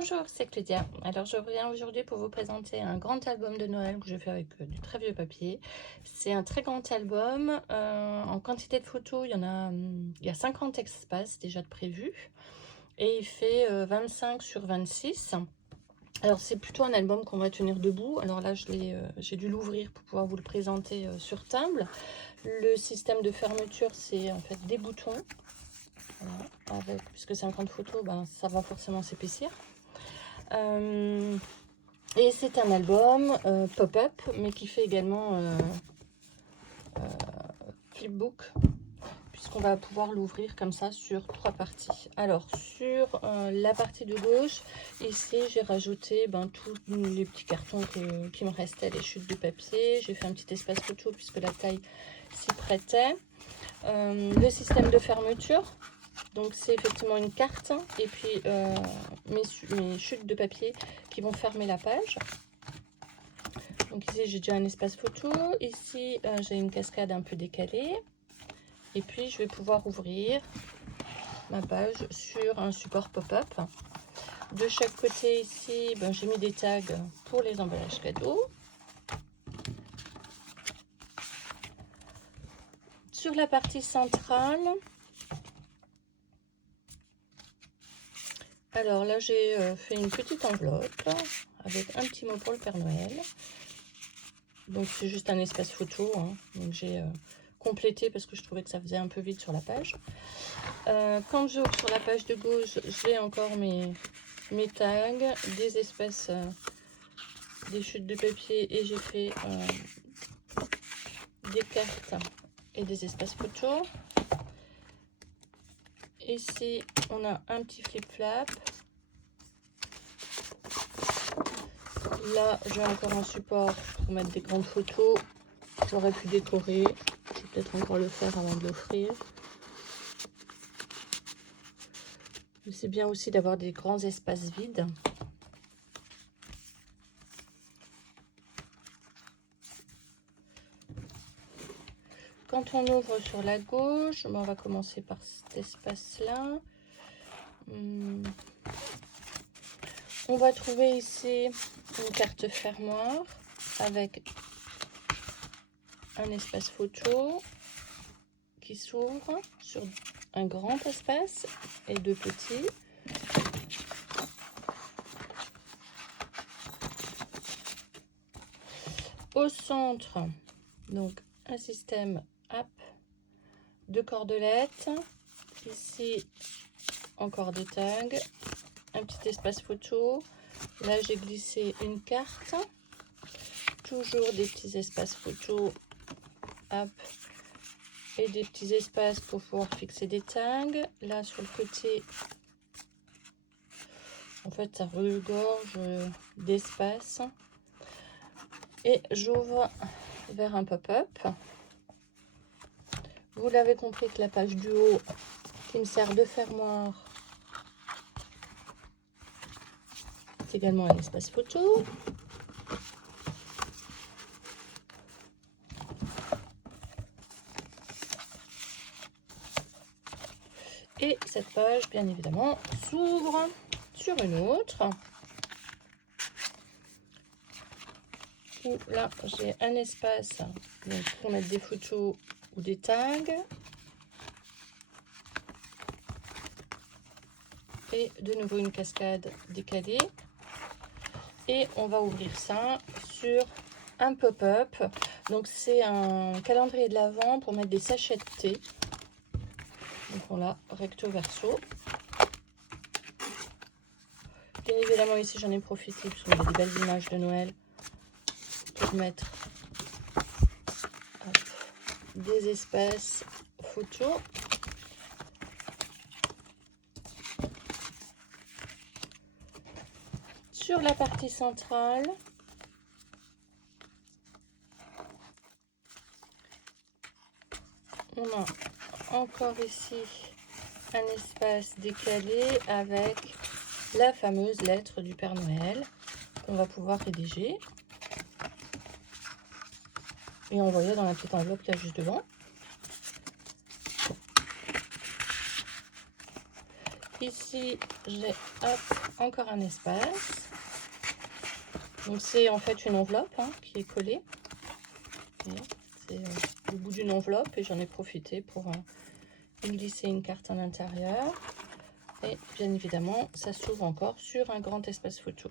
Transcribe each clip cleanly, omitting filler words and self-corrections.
Bonjour, c'est Claudia. Alors je reviens aujourd'hui pour vous présenter un grand album de Noël que je fais avec du très vieux papier. C'est un très grand album. En quantité de photos, il y a 50 espaces déjà de prévus. Et il fait 25 sur 26. Alors c'est plutôt un album qu'on va tenir debout. Alors là j'ai dû l'ouvrir pour pouvoir vous le présenter sur table. Le système de fermeture, c'est en fait des boutons. Voilà, puisque 50 photos, ben, ça va forcément s'épaissir. Et c'est un album pop-up, mais qui fait également flipbook, puisqu'on va pouvoir l'ouvrir comme ça sur 3 parties. Alors, sur la partie de gauche, ici, j'ai rajouté tous les petits cartons qui me restaient, les chutes de papier. J'ai fait un petit espace photo, puisque la taille s'y prêtait. Le système de fermeture. Donc c'est effectivement une carte et puis mes chutes de papier qui vont fermer la page. Donc ici j'ai déjà un espace photo, ici j'ai une cascade un peu décalée et puis je vais pouvoir ouvrir ma page sur un support pop-up. De chaque côté ici j'ai mis des tags pour les emballages cadeaux. Sur la partie centrale, alors là j'ai fait une petite enveloppe avec un petit mot pour le Père Noël. Donc c'est juste un espace photo, hein. Donc j'ai complété parce que je trouvais que ça faisait un peu vide sur la page. Quand j'ouvre sur la page de gauche, j'ai encore mes tags, des espaces, des chutes de papier et j'ai fait des cartes et des espaces photos. Ici on a un petit flip-flap. Là j'ai encore un support pour mettre des grandes photos. J'aurais pu décorer, je vais peut-être encore le faire avant de l'offrir. C'est bien aussi d'avoir des grands espaces vides. Quand on ouvre sur la gauche, on va commencer par cet espace-là. On va trouver ici une carte fermoir avec un espace photo qui s'ouvre sur un grand espace et deux petits. Au centre, donc un système app de cordelettes. Ici, encore des tags, un petit espace photo. Là, j'ai glissé une carte. Toujours des petits espaces photo, app, et des petits espaces pour pouvoir fixer des tags. Là, sur le côté, en fait, ça regorge d'espace. Et j'ouvre vers un pop-up. Vous l'avez compris que la page du haut, qui me sert de fermoir, c'est également un espace photo. Et cette page, bien évidemment, s'ouvre sur une autre. Où là, j'ai un espace donc, pour mettre des photos ou des tags. Et de nouveau une cascade décalée. Et on va ouvrir ça sur un pop-up. Donc c'est un calendrier de l'Avent pour mettre des sachets de thé. Donc on l'a recto verso. Bien évidemment ici j'en ai profité parce qu'il y a des belles images de Noël pour mettre des espaces photos. Sur la partie centrale, on a encore ici un espace décalé avec la fameuse lettre du Père Noël qu'on va pouvoir rédiger et envoyer dans la petite enveloppe qu'il y a juste devant. Ici, j'ai encore un espace. Donc c'est en fait une enveloppe qui est collée. C'est le bout d'une enveloppe et j'en ai profité pour glisser une carte à l'intérieur. Et bien évidemment, ça s'ouvre encore sur un grand espace photo.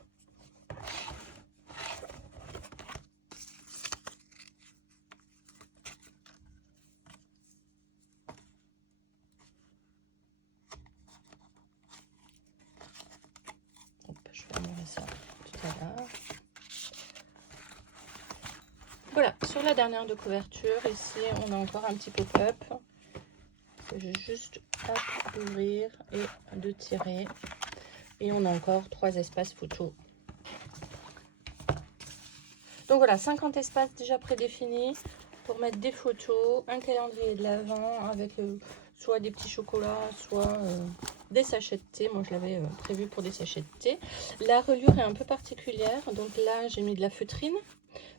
Je vais améliorer ça tout à l'heure. Voilà, sur la dernière de couverture, ici, on a encore un petit pop-up. J'ai juste d'ouvrir et de tirer. Et on a encore 3 espaces photos. Donc voilà, 50 espaces déjà prédéfinis pour mettre des photos, un calendrier de l'Avent avec soit des petits chocolats, soit des sachets de thé. Moi, je l'avais prévu pour des sachets de thé. La reliure est un peu particulière. Donc là, j'ai mis de la feutrine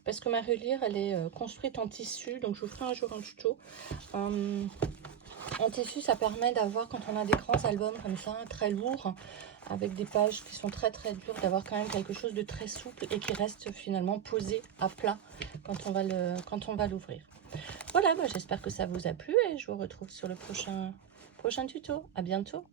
parce que ma reliure, elle est construite en tissu. Donc, je vous ferai un jour un tuto. En tissu, ça permet d'avoir, quand on a des grands albums comme ça, très lourds, avec des pages qui sont très très dures, d'avoir quand même quelque chose de très souple et qui reste finalement posé à plat quand on va l'ouvrir. Voilà, j'espère que ça vous a plu et je vous retrouve sur le prochain tuto. À bientôt.